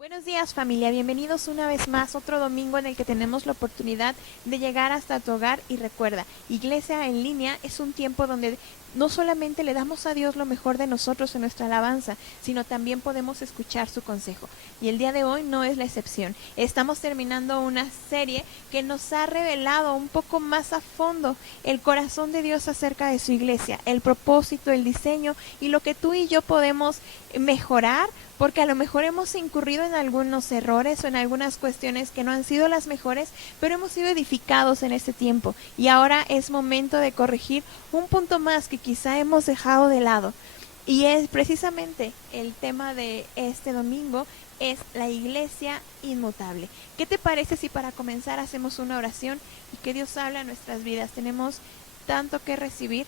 Buenos días familia, bienvenidos una vez más, otro domingo en el que tenemos la oportunidad de llegar hasta tu hogar y recuerda, Iglesia en línea es un tiempo donde no solamente le damos a Dios lo mejor de nosotros en nuestra alabanza, sino también podemos escuchar su consejo. Y el día de hoy no es la excepción. Estamos terminando una serie que nos ha revelado un poco más a fondo el corazón de Dios acerca de su iglesia, el propósito, el diseño y lo que tú y yo podemos mejorar, porque a lo mejor hemos incurrido en algunos errores o en algunas cuestiones que no han sido las mejores, pero hemos sido edificados en este tiempo y ahora es momento de corregir un punto más que quizá hemos dejado de lado. Y es precisamente el tema de este domingo, es la iglesia inmutable. ¿Qué te parece si para comenzar hacemos una oración y que Dios hable a nuestras vidas? Tenemos tanto que recibir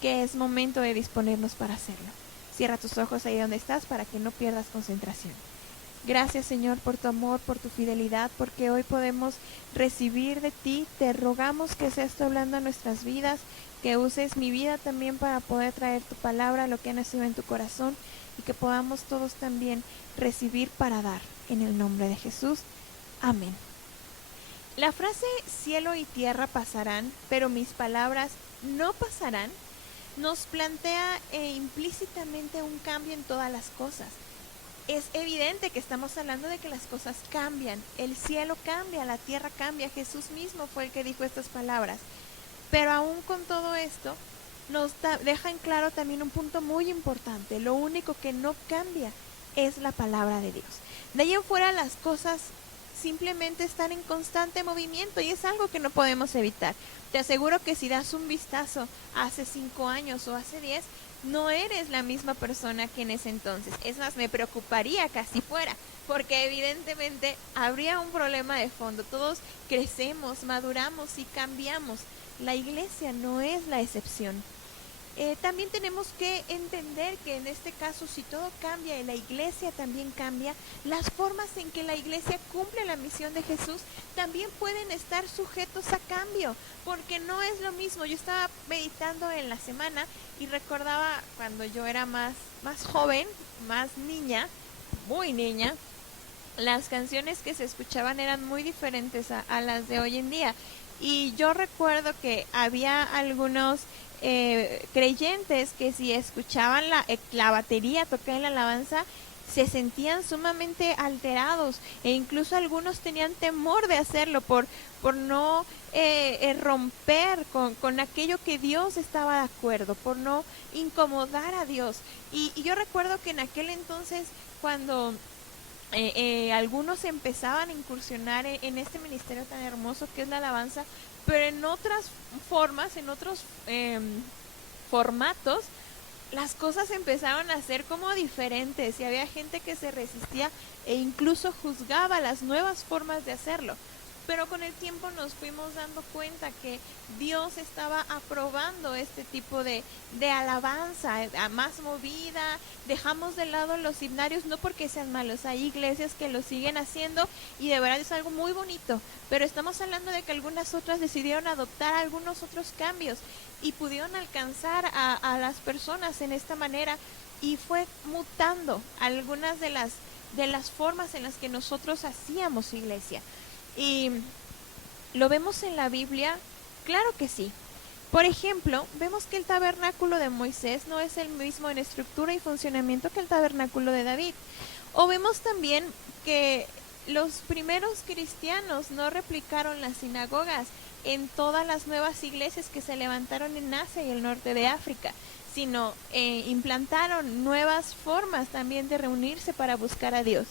que es momento de disponernos para hacerlo. Cierra tus ojos ahí donde estás para que no pierdas concentración. Gracias, Señor, por tu amor, por tu fidelidad, porque hoy podemos recibir de ti. Te rogamos que seas tú hablando a nuestras vidas, que uses mi vida también para poder traer tu palabra, lo que ha nacido en tu corazón, y que podamos todos también recibir para dar. En el nombre de Jesús. Amén. La frase cielo y tierra pasarán, pero mis palabras no pasarán, nos plantea implícitamente un cambio en todas las cosas. Es evidente que estamos hablando de que las cosas cambian, el cielo cambia, la tierra cambia, Jesús mismo fue el que dijo estas palabras. Pero aún con todo esto, nos deja en claro también un punto muy importante: lo único que no cambia es la palabra de Dios. De ahí en fuera las cosas simplemente están en constante movimiento y es algo que no podemos evitar. Te aseguro que si das un vistazo hace 5 años o hace 10, no eres la misma persona que en ese entonces. Es más, me preocuparía que así fuera, porque evidentemente habría un problema de fondo. Todos crecemos, maduramos y cambiamos. La iglesia no es la excepción. También tenemos que entender que en este caso, si todo cambia y la iglesia también cambia, las formas en que la iglesia cumple la misión de Jesús también pueden estar sujetos a cambio, porque no es lo mismo. Yo estaba meditando en la semana y recordaba cuando yo era más joven, más niña, muy niña, las canciones que se escuchaban eran muy diferentes a las de hoy en día. Y yo recuerdo que había algunos creyentes que si escuchaban la batería tocar en la alabanza, se sentían sumamente alterados e incluso algunos tenían temor de hacerlo por no romper con aquello que Dios estaba de acuerdo, por no incomodar a Dios. Y yo recuerdo que en aquel entonces, cuando algunos empezaban a incursionar en este ministerio tan hermoso que es la alabanza, pero en otras formas, en otros formatos, las cosas empezaron a ser como diferentes y había gente que se resistía e incluso juzgaba las nuevas formas de hacerlo. Pero con el tiempo nos fuimos dando cuenta que Dios estaba aprobando este tipo de alabanza, más movida. Dejamos de lado los himnarios, no porque sean malos, hay iglesias que lo siguen haciendo y de verdad es algo muy bonito, pero estamos hablando de que algunas otras decidieron adoptar algunos otros cambios y pudieron alcanzar a las personas en esta manera, y fue mutando algunas de las formas en las que nosotros hacíamos iglesia. Y lo vemos en la Biblia, claro que sí. Por ejemplo, vemos que el tabernáculo de Moisés no es el mismo en estructura y funcionamiento que el tabernáculo de David. O vemos también que los primeros cristianos no replicaron las sinagogas en todas las nuevas iglesias que se levantaron en Asia y el norte de África, sino implantaron nuevas formas también de reunirse para buscar a Dios.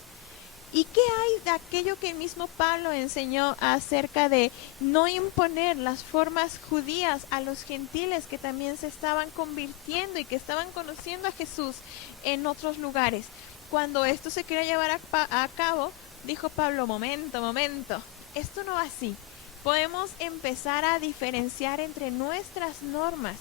¿Y qué hay de aquello que el mismo Pablo enseñó acerca de no imponer las formas judías a los gentiles que también se estaban convirtiendo y que estaban conociendo a Jesús en otros lugares? Cuando esto se quería llevar a cabo, dijo Pablo: momento, esto no va así. Podemos empezar a diferenciar entre nuestras normas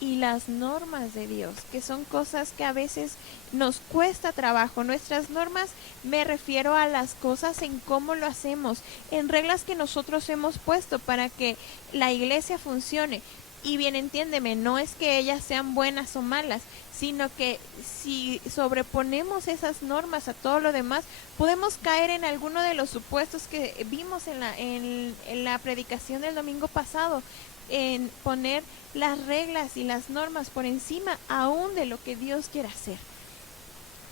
y las normas de Dios, que son cosas que a veces nos cuesta trabajo. Nuestras normas, me refiero a las cosas en cómo lo hacemos, en reglas que nosotros hemos puesto para que la iglesia funcione. Y bien, entiéndeme, no es que ellas sean buenas o malas, sino que si sobreponemos esas normas a todo lo demás, podemos caer en alguno de los supuestos que vimos en la predicación del domingo pasado, en poner las reglas y las normas por encima aún de lo que Dios quiere hacer.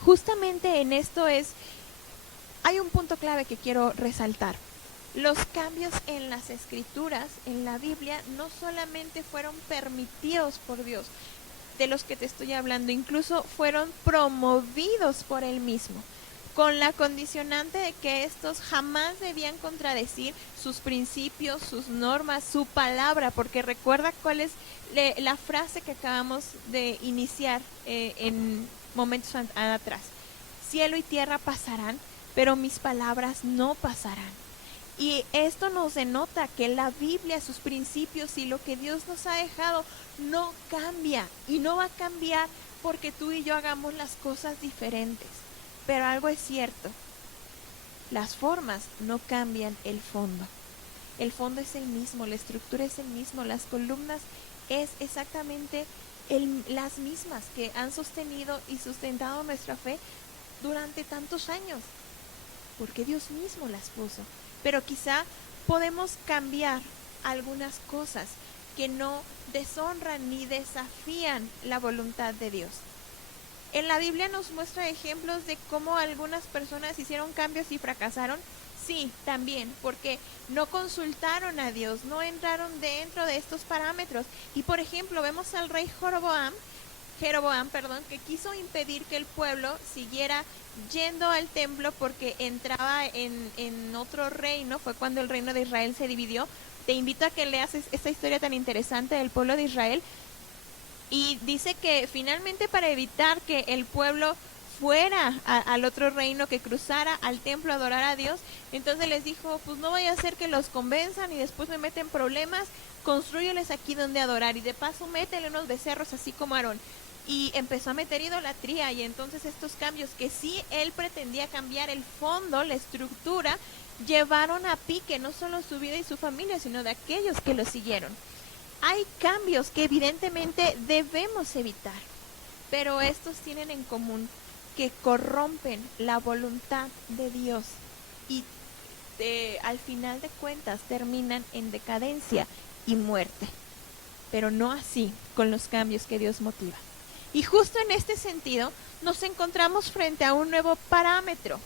Justamente en esto hay un punto clave que quiero resaltar. Los cambios en las escrituras, en la Biblia, no solamente fueron permitidos por Dios, de los que te estoy hablando, incluso fueron promovidos por Él mismo, con la condicionante de que estos jamás debían contradecir sus principios, sus normas, su palabra, porque recuerda cuál es la frase que acabamos de iniciar en momentos atrás. Cielo y tierra pasarán, pero mis palabras no pasarán. Y esto nos denota que la Biblia, sus principios y lo que Dios nos ha dejado no cambia y no va a cambiar porque tú y yo hagamos las cosas diferentes. Pero algo es cierto, las formas no cambian el fondo. El fondo es el mismo, la estructura es el mismo, las columnas es exactamente las mismas que han sostenido y sustentado nuestra fe durante tantos años, porque Dios mismo las puso. Pero quizá podemos cambiar algunas cosas que no deshonran ni desafían la voluntad de Dios. En la Biblia nos muestra ejemplos de cómo algunas personas hicieron cambios y fracasaron. Sí, también, porque no consultaron a Dios, no entraron dentro de estos parámetros. Y por ejemplo, vemos al rey Jeroboam, que quiso impedir que el pueblo siguiera yendo al templo porque entraba en otro reino. Fue cuando el reino de Israel se dividió. Te invito a que leas esta historia tan interesante del pueblo de Israel. Y dice que finalmente, para evitar que el pueblo fuera al otro reino, que cruzara al templo a adorar a Dios, entonces les dijo, pues no vaya a ser que los convenzan y después me meten problemas, construyeles aquí donde adorar y de paso métele unos becerros así como Aarón. Y empezó a meter idolatría, y entonces estos cambios que sí él pretendía cambiar el fondo, la estructura, llevaron a pique no solo su vida y su familia, sino de aquellos que lo siguieron. Hay cambios que evidentemente debemos evitar, pero estos tienen en común que corrompen la voluntad de Dios y al final de cuentas terminan en decadencia y muerte, pero no así con los cambios que Dios motiva. Y justo en este sentido nos encontramos frente a un nuevo parámetro: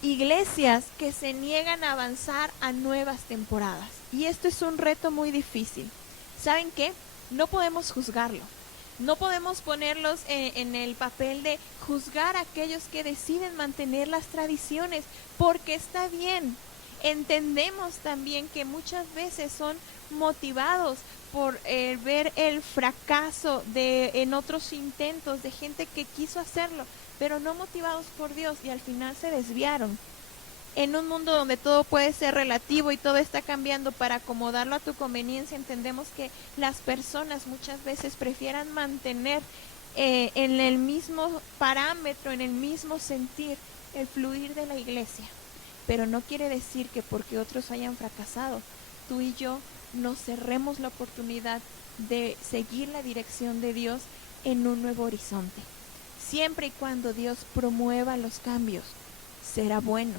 iglesias que se niegan a avanzar a nuevas temporadas. Y esto es un reto muy difícil. ¿Saben qué? No podemos juzgarlo. No podemos ponerlos en el papel de juzgar a aquellos que deciden mantener las tradiciones, porque está bien. Entendemos también que muchas veces son motivados por ver el fracaso en otros intentos de gente que quiso hacerlo, pero no motivados por Dios, y al final se desviaron. En un mundo donde todo puede ser relativo y todo está cambiando para acomodarlo a tu conveniencia, entendemos que las personas muchas veces prefieran mantener en el mismo parámetro, en el mismo sentir, el fluir de la iglesia. Pero no quiere decir que porque otros hayan fracasado, tú y yo nos cerremos la oportunidad de seguir la dirección de Dios en un nuevo horizonte. Siempre y cuando Dios promueva los cambios, será bueno.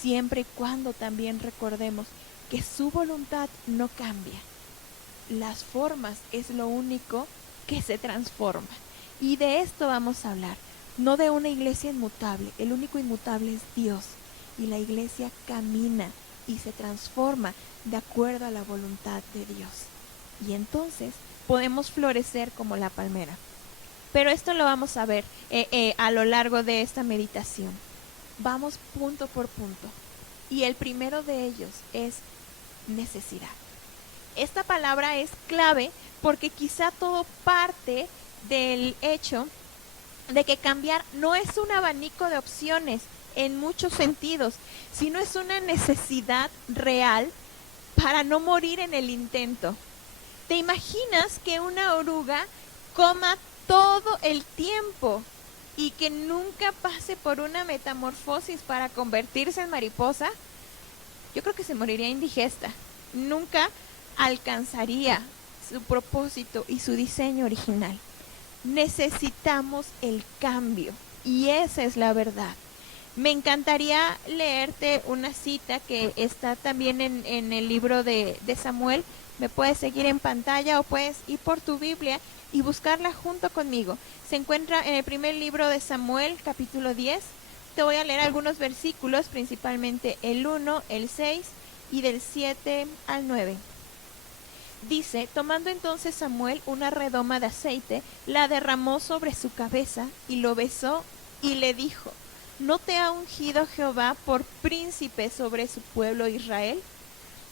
Siempre y cuando también recordemos que su voluntad no cambia. Las formas es lo único que se transforma. Y de esto vamos a hablar, no de una iglesia inmutable. El único inmutable es Dios. Y la iglesia camina y se transforma de acuerdo a la voluntad de Dios. Y entonces podemos florecer como la palmera. Pero esto lo vamos a ver a lo largo de esta meditación. Vamos punto por punto. Y el primero de ellos es necesidad. Esta palabra es clave porque quizá todo parte del hecho de que cambiar no es un abanico de opciones en muchos sentidos, sino es una necesidad real para no morir en el intento. ¿Te imaginas que una oruga coma todo el tiempo y que nunca pase por una metamorfosis para convertirse en mariposa? Yo creo que se moriría indigesta. Nunca alcanzaría su propósito y su diseño original. Necesitamos el cambio y esa es la verdad. Me encantaría leerte una cita que está también en el libro de Samuel. Me puedes seguir en pantalla o puedes ir por tu Biblia y buscarla junto conmigo. Se encuentra en el primer libro de Samuel, capítulo 10. Te voy a leer algunos versículos, principalmente el 1, el 6 y del 7 al 9. Dice: tomando entonces Samuel una redoma de aceite, la derramó sobre su cabeza y lo besó y le dijo: ¿no te ha ungido Jehová por príncipe sobre su pueblo Israel?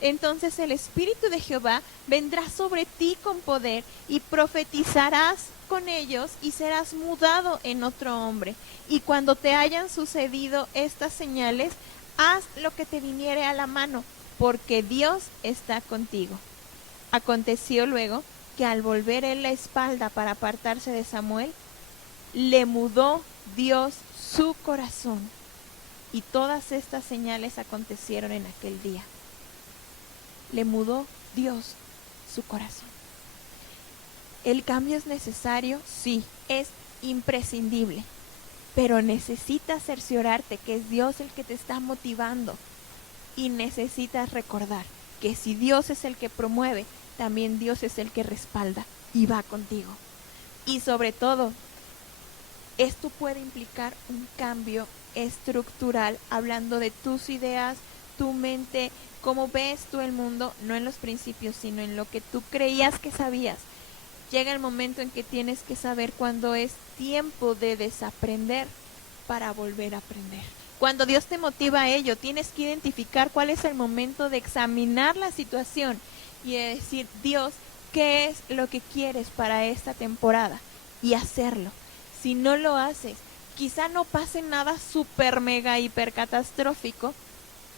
Entonces el Espíritu de Jehová vendrá sobre ti con poder y profetizarás con ellos y serás mudado en otro hombre. Y cuando te hayan sucedido estas señales, haz lo que te viniere a la mano, porque Dios está contigo. Aconteció luego que al volver él la espalda para apartarse de Samuel, le mudó Dios su corazón. Y todas estas señales acontecieron en aquel día. Le mudó Dios su corazón. ¿El cambio es necesario? Sí, es imprescindible. Pero necesitas cerciorarte que es Dios el que te está motivando. Y necesitas recordar que si Dios es el que promueve, también Dios es el que respalda y va contigo. Y sobre todo, esto puede implicar un cambio estructural, hablando de tus ideas, tu mente, cómo ves tú el mundo, no en los principios, sino en lo que tú creías que sabías. Llega el momento en que tienes que saber cuándo es tiempo de desaprender para volver a aprender. Cuando Dios te motiva a ello, tienes que identificar cuál es el momento de examinar la situación y de decir: Dios, ¿qué es lo que quieres para esta temporada? Y hacerlo. Si no lo haces, quizá no pase nada súper mega hiper catastrófico,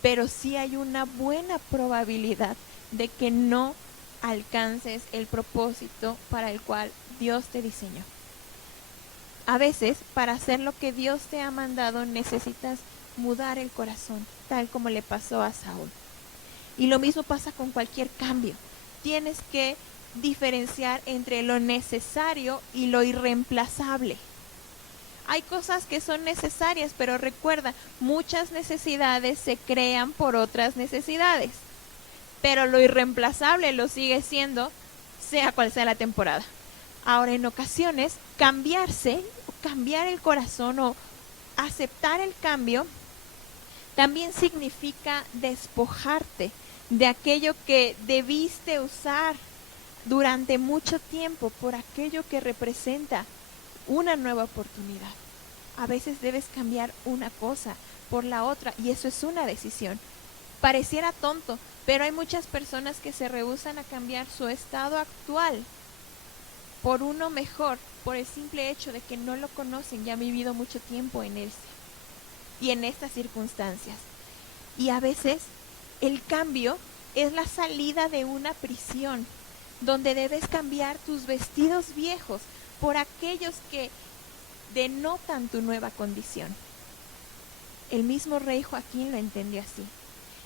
pero sí hay una buena probabilidad de que no alcances el propósito para el cual Dios te diseñó. A veces, para hacer lo que Dios te ha mandado, necesitas mudar el corazón, tal como le pasó a Saúl. Y lo mismo pasa con cualquier cambio. Tienes que diferenciar entre lo necesario y lo irreemplazable. Hay cosas que son necesarias, pero recuerda, muchas necesidades se crean por otras necesidades. Pero lo irreemplazable lo sigue siendo, sea cual sea la temporada. Ahora, en ocasiones, cambiar el corazón o aceptar el cambio también significa despojarte de aquello que debiste usar durante mucho tiempo por aquello que representa una nueva oportunidad. A veces debes cambiar una cosa por la otra y eso es una decisión. Pareciera tonto, pero hay muchas personas que se rehúsan a cambiar su estado actual por uno mejor, por el simple hecho de que no lo conocen y han vivido mucho tiempo en él y en estas circunstancias. Y a veces el cambio es la salida de una prisión, donde debes cambiar tus vestidos viejos por aquellos que denotan tu nueva condición. El mismo rey Joaquín lo entendió así.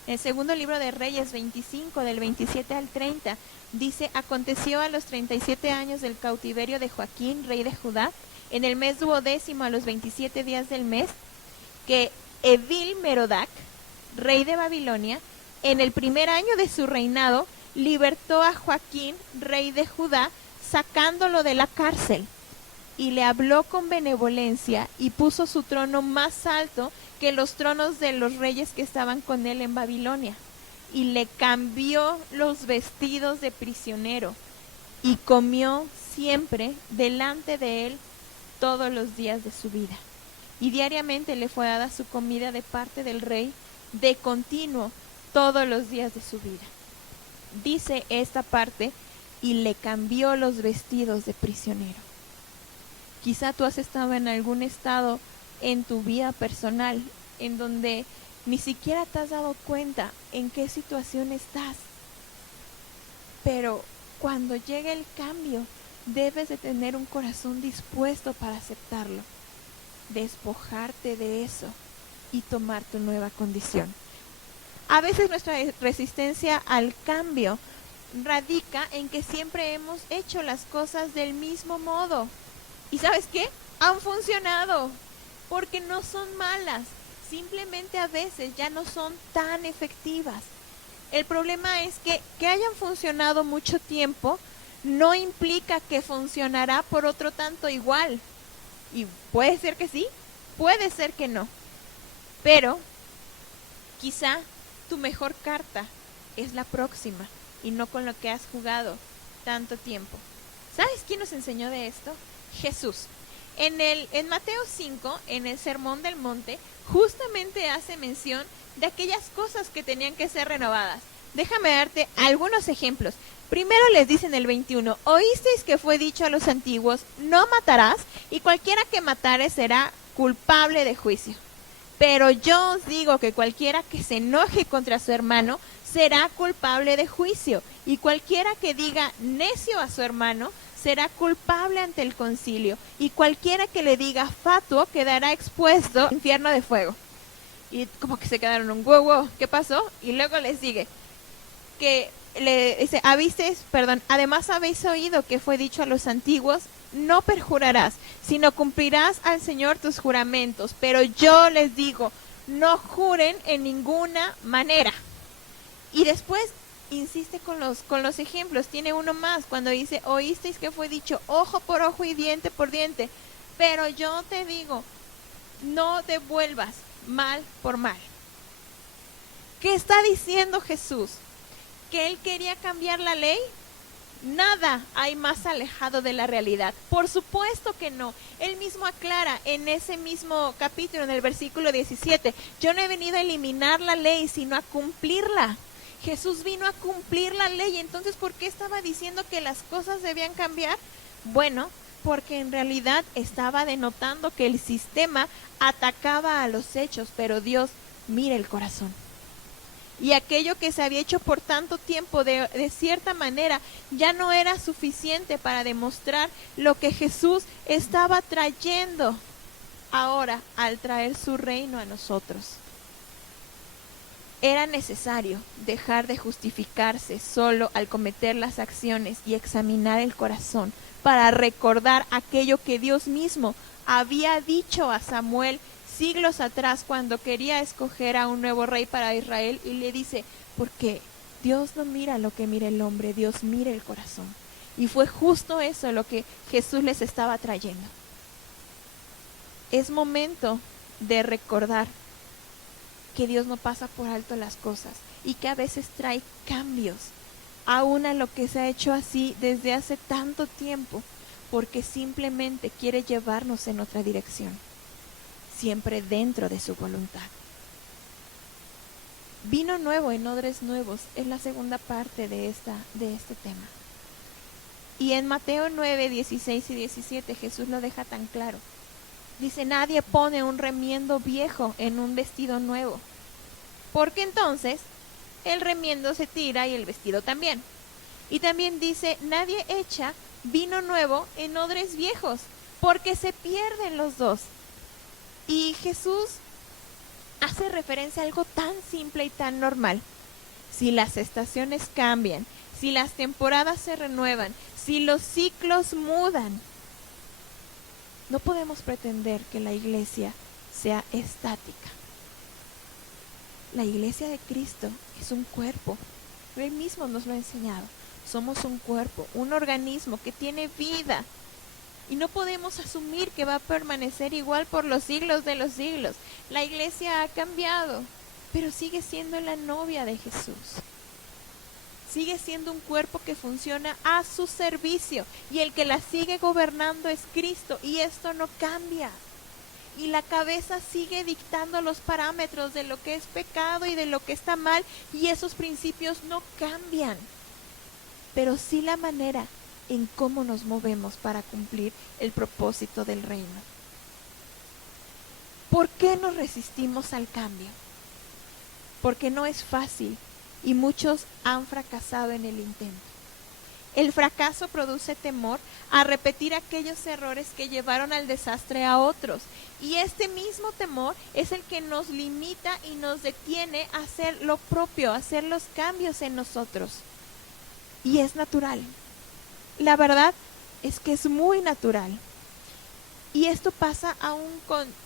En el segundo libro de Reyes 25, del 27 al 30, dice: aconteció a los 37 años del cautiverio de Joaquín, rey de Judá, en el mes 12º, a los 27 días del mes, que Evil-Merodach, rey de Babilonia, en el primer año de su reinado, libertó a Joaquín, rey de Judá, sacándolo de la cárcel, y le habló con benevolencia y puso su trono más alto que los tronos de los reyes que estaban con él en Babilonia, y le cambió los vestidos de prisionero, y comió siempre delante de él todos los días de su vida. Y diariamente le fue dada su comida de parte del rey, de continuo, todos los días de su vida. Dice esta parte: y le cambió los vestidos de prisionero. Quizá tú has estado en algún estado en tu vida personal en donde ni siquiera te has dado cuenta en qué situación estás. Pero cuando llegue el cambio, debes de tener un corazón dispuesto para aceptarlo, despojarte de eso y tomar tu nueva condición. A veces nuestra resistencia al cambio radica en que siempre hemos hecho las cosas del mismo modo. ¿Y sabes qué? Han funcionado, porque no son malas, simplemente a veces ya no son tan efectivas. El problema es que hayan funcionado mucho tiempo no implica que funcionará por otro tanto igual. Y puede ser que sí, puede ser que no. Pero quizá tu mejor carta es la próxima y no con lo que has jugado tanto tiempo. ¿Sabes quién nos enseñó de esto? Jesús. En Mateo 5, en el Sermón del Monte, justamente hace mención de aquellas cosas que tenían que ser renovadas. Déjame darte algunos ejemplos. Primero les dice en el 21, oísteis que fue dicho a los antiguos, no matarás, y cualquiera que matare será culpable de juicio. Pero yo os digo que cualquiera que se enoje contra su hermano será culpable de juicio, y cualquiera que diga necio a su hermano será culpable ante el concilio, y cualquiera que le diga fatuo quedará expuesto al infierno de fuego. Y como que se quedaron un wow, ¿qué pasó? Y luego les sigue que le dice, además habéis oído que fue dicho a los antiguos, no perjurarás, sino cumplirás al Señor tus juramentos. Pero yo les digo, no juren en ninguna manera. Y después insiste con los ejemplos. Tiene uno más cuando dice, oísteis que fue dicho ojo por ojo y diente por diente. Pero yo te digo, no devuelvas mal por mal. ¿Qué está diciendo Jesús? ¿Que él quería cambiar la ley? Nada hay más alejado de la realidad. Por supuesto que no. Él mismo aclara en ese mismo capítulo, en el versículo 17, yo no he venido a eliminar la ley, sino a cumplirla. Jesús vino a cumplir la ley. Entonces, ¿por qué estaba diciendo que las cosas debían cambiar? Bueno, porque en realidad estaba denotando que el sistema atacaba a los hechos, pero Dios mira el corazón. Y aquello que se había hecho por tanto tiempo de cierta manera ya no era suficiente para demostrar lo que Jesús estaba trayendo ahora al traer su reino a nosotros. Era necesario dejar de justificarse solo al cometer las acciones y examinar el corazón para recordar aquello que Dios mismo había dicho a Samuel siglos atrás cuando quería escoger a un nuevo rey para Israel, y le dice, porque Dios no mira lo que mira el hombre, Dios mira el corazón. Y fue justo eso lo que Jesús les estaba trayendo. Es momento de recordar que Dios no pasa por alto las cosas y que a veces trae cambios, aún a lo que se ha hecho así desde hace tanto tiempo, porque simplemente quiere llevarnos en otra dirección, siempre dentro de su voluntad. Vino nuevo en odres nuevos es la segunda parte de este tema. Y en Mateo 9, 16 y 17 Jesús lo deja tan claro. Dice, nadie pone un remiendo viejo en un vestido nuevo, porque entonces el remiendo se tira y el vestido también. Y también dice, nadie echa vino nuevo en odres viejos, porque se pierden los dos. Y Jesús hace referencia a algo tan simple y tan normal. Si las estaciones cambian, si las temporadas se renuevan, si los ciclos mudan, no podemos pretender que la iglesia sea estática. La iglesia de Cristo es un cuerpo. Él mismo nos lo ha enseñado. Somos un cuerpo, un organismo que tiene vida. Y no podemos asumir que va a permanecer igual por los siglos de los siglos. La iglesia ha cambiado, pero sigue siendo la novia de Jesús. Sigue siendo un cuerpo que funciona a su servicio, y el que la sigue gobernando es Cristo, y esto no cambia. Y la cabeza sigue dictando los parámetros de lo que es pecado y de lo que está mal, y esos principios no cambian. Pero sí la manera en cómo nos movemos para cumplir el propósito del reino. ¿Por qué nos resistimos al cambio? Porque no es fácil y muchos han fracasado en el intento. El fracaso produce temor a repetir aquellos errores que llevaron al desastre a otros, y este mismo temor es el que nos limita y nos detiene a hacer lo propio, a hacer los cambios en nosotros. Y es natural. La verdad es que es muy natural. Y esto pasa aún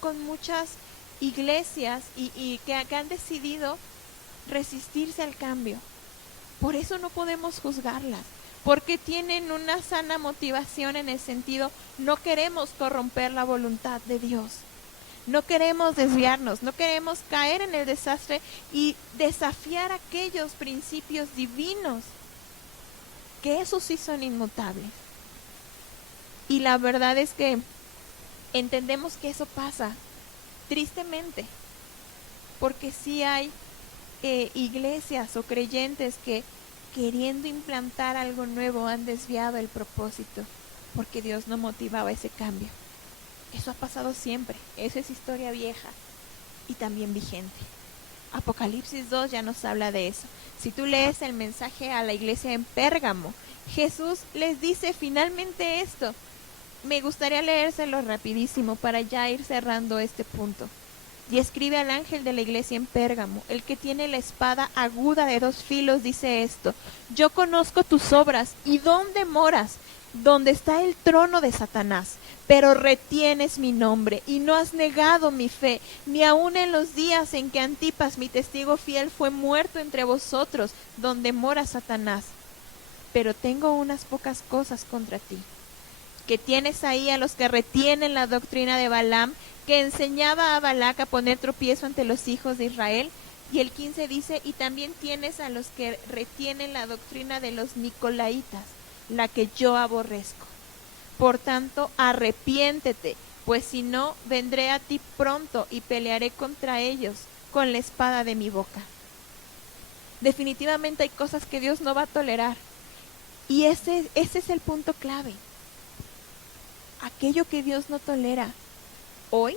con muchas iglesias y que han decidido resistirse al cambio. Por eso no podemos juzgarlas, porque tienen una sana motivación en el sentido, no queremos corromper la voluntad de Dios. No queremos desviarnos, no queremos caer en el desastre y desafiar aquellos principios divinos, que esos sí son inmutables. Y la verdad es que entendemos que eso pasa, tristemente, porque sí hay iglesias o creyentes que queriendo implantar algo nuevo han desviado el propósito, porque Dios no motivaba ese cambio. Eso ha pasado siempre, eso es historia vieja y también vigente. Apocalipsis 2 ya nos habla de eso. Si tú lees el mensaje a la iglesia en Pérgamo, Jesús les dice finalmente esto. Me gustaría leérselo rapidísimo para ya ir cerrando este punto. Y escribe al ángel de la iglesia en Pérgamo, el que tiene la espada aguda de 2 filos, dice esto: yo conozco tus obras y dónde moras, donde está el trono de Satanás, pero retienes mi nombre y no has negado mi fe, ni aun en los días en que Antipas, mi testigo fiel, fue muerto entre vosotros, donde mora Satanás. Pero tengo unas pocas cosas contra ti, que tienes ahí a los que retienen la doctrina de Balaam, que enseñaba a Balac a poner tropiezo ante los hijos de Israel. Y el 15 dice, y también tienes a los que retienen la doctrina de los Nicolaitas, la que yo aborrezco. Por tanto, arrepiéntete, pues si no, vendré a ti pronto y pelearé contra ellos con la espada de mi boca. Definitivamente hay cosas que Dios no va a tolerar. Y ese es el punto clave. Aquello que Dios no tolera hoy,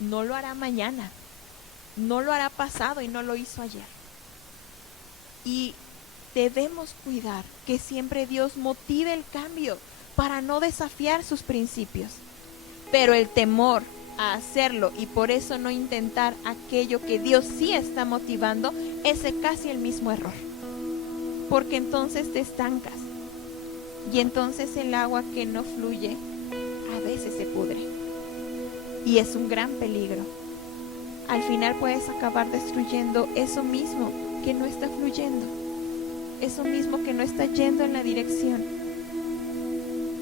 no lo hará mañana, no lo hará pasado y no lo hizo ayer. Y debemos cuidar que siempre Dios motive el cambio para no desafiar sus principios. Pero el temor a hacerlo y por eso no intentar aquello que Dios sí está motivando es casi el mismo error. Porque entonces te estancas y entonces el agua que no fluye a veces se pudre. Y es un gran peligro. Al final puedes acabar destruyendo eso mismo que no está fluyendo, eso mismo que no está yendo en la dirección.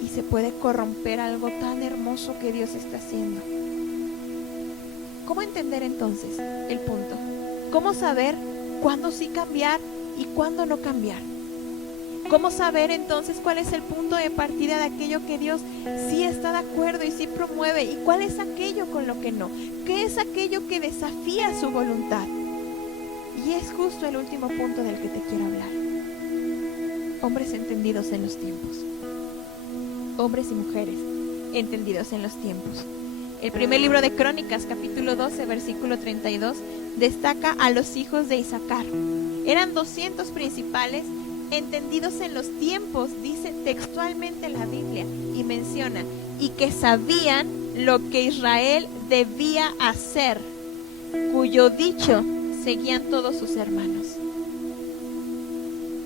Y se puede corromper algo tan hermoso que Dios está haciendo. ¿Cómo entender entonces el punto? ¿Cómo saber cuándo sí cambiar y cuándo no cambiar? ¿Cómo saber entonces cuál es el punto de partida de aquello que Dios sí está de acuerdo y sí promueve? ¿Y cuál es aquello con lo que no? ¿Qué es aquello que desafía su voluntad? Y es justo el último punto del que te quiero hablar. Hombres entendidos en los tiempos. Hombres y mujeres entendidos en los tiempos. El primer libro de Crónicas, capítulo 12, versículo 32, destaca a los hijos de Isaacar. Eran 200 principales entendidos en los tiempos, dice textualmente la Biblia, y menciona, y que sabían lo que Israel debía hacer, cuyo dicho seguían todos sus hermanos.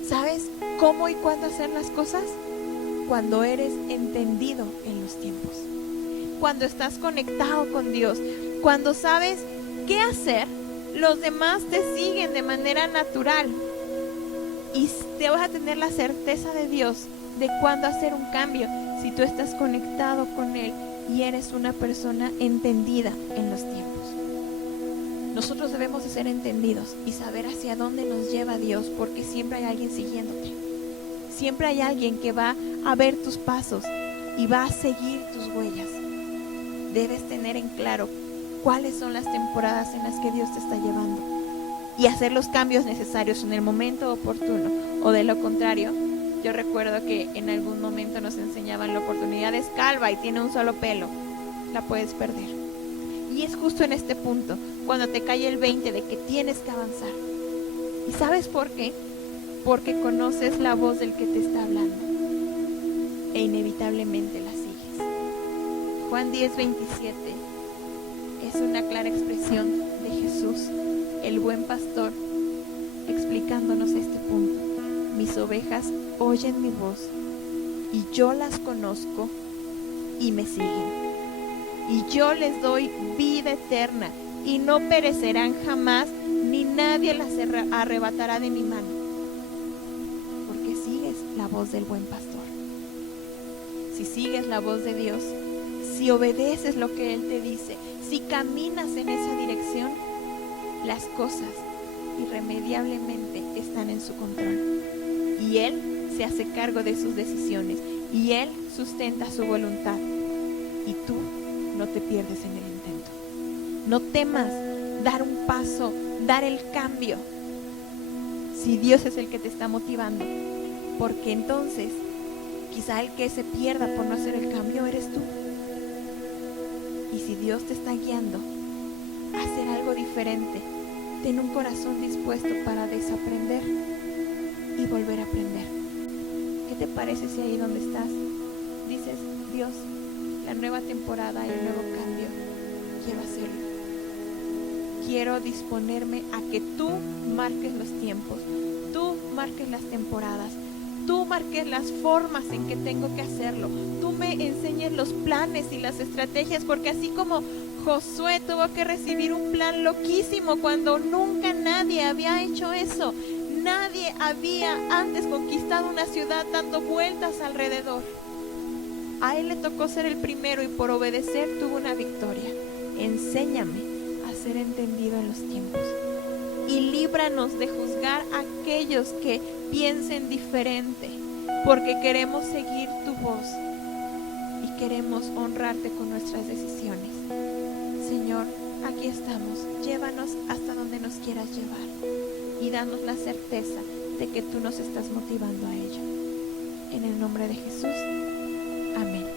¿Sabes cómo y cuándo hacer las cosas? Cuando eres entendido en los tiempos, cuando estás conectado con Dios, cuando sabes qué hacer, los demás te siguen de manera natural. Y te vas a tener la certeza de Dios de cuándo hacer un cambio si tú estás conectado con Él y eres una persona entendida en los tiempos. Nosotros debemos de ser entendidos y saber hacia dónde nos lleva Dios, porque siempre hay alguien siguiéndote. Siempre hay alguien que va a ver tus pasos y va a seguir tus huellas. Debes tener en claro cuáles son las temporadas en las que Dios te está llevando y hacer los cambios necesarios en el momento oportuno, o de lo contrario, yo recuerdo que en algún momento nos enseñaban la oportunidad es calva y tiene un solo pelo, la puedes perder. Y es justo en este punto cuando te cae el 20 de que tienes que avanzar. ¿Y sabes por qué? Porque conoces la voz del que te está hablando e inevitablemente la sigues. Juan 10:27 es una clara expresión de Jesús, el buen pastor, explicándonos este punto. Mis ovejas oyen mi voz y yo las conozco y me siguen. Y yo les doy vida eterna y no perecerán jamás, ni nadie las arrebatará de mi mano. Porque sigues la voz del buen pastor. Si sigues la voz de Dios, si obedeces lo que Él te dice, si caminas en esa dirección, las cosas irremediablemente están en su control. Y Él se hace cargo de sus decisiones y Él sustenta su voluntad. Y tú no te pierdes en el intento. No temas dar un paso, dar el cambio, si Dios es el que te está motivando, porque entonces quizá el que se pierda por no hacer el cambio eres tú. Y si Dios te está guiando a hacer algo diferente, ten un corazón dispuesto para desaprender y volver a aprender. ¿Qué te parece si ahí donde estás dices: Dios, la nueva temporada y el nuevo cambio, quiero hacerlo? Quiero disponerme a que tú marques los tiempos, tú marques las temporadas, tú marques las formas en que tengo que hacerlo, tú me enseñes los planes y las estrategias, porque así como Josué tuvo que recibir un plan loquísimo cuando nunca nadie había hecho eso, nadie había antes conquistado una ciudad dando vueltas alrededor. A él le tocó ser el primero y por obedecer tuvo una victoria. Enséñame a ser entendido en los tiempos y líbranos de juzgar a aquellos que piensen diferente, porque queremos seguir tu voz y queremos honrarte con nuestras decisiones. Señor, aquí estamos, llévanos hasta donde nos quieras llevar y danos la certeza de que tú nos estás motivando a ello. En el nombre de Jesús, amén.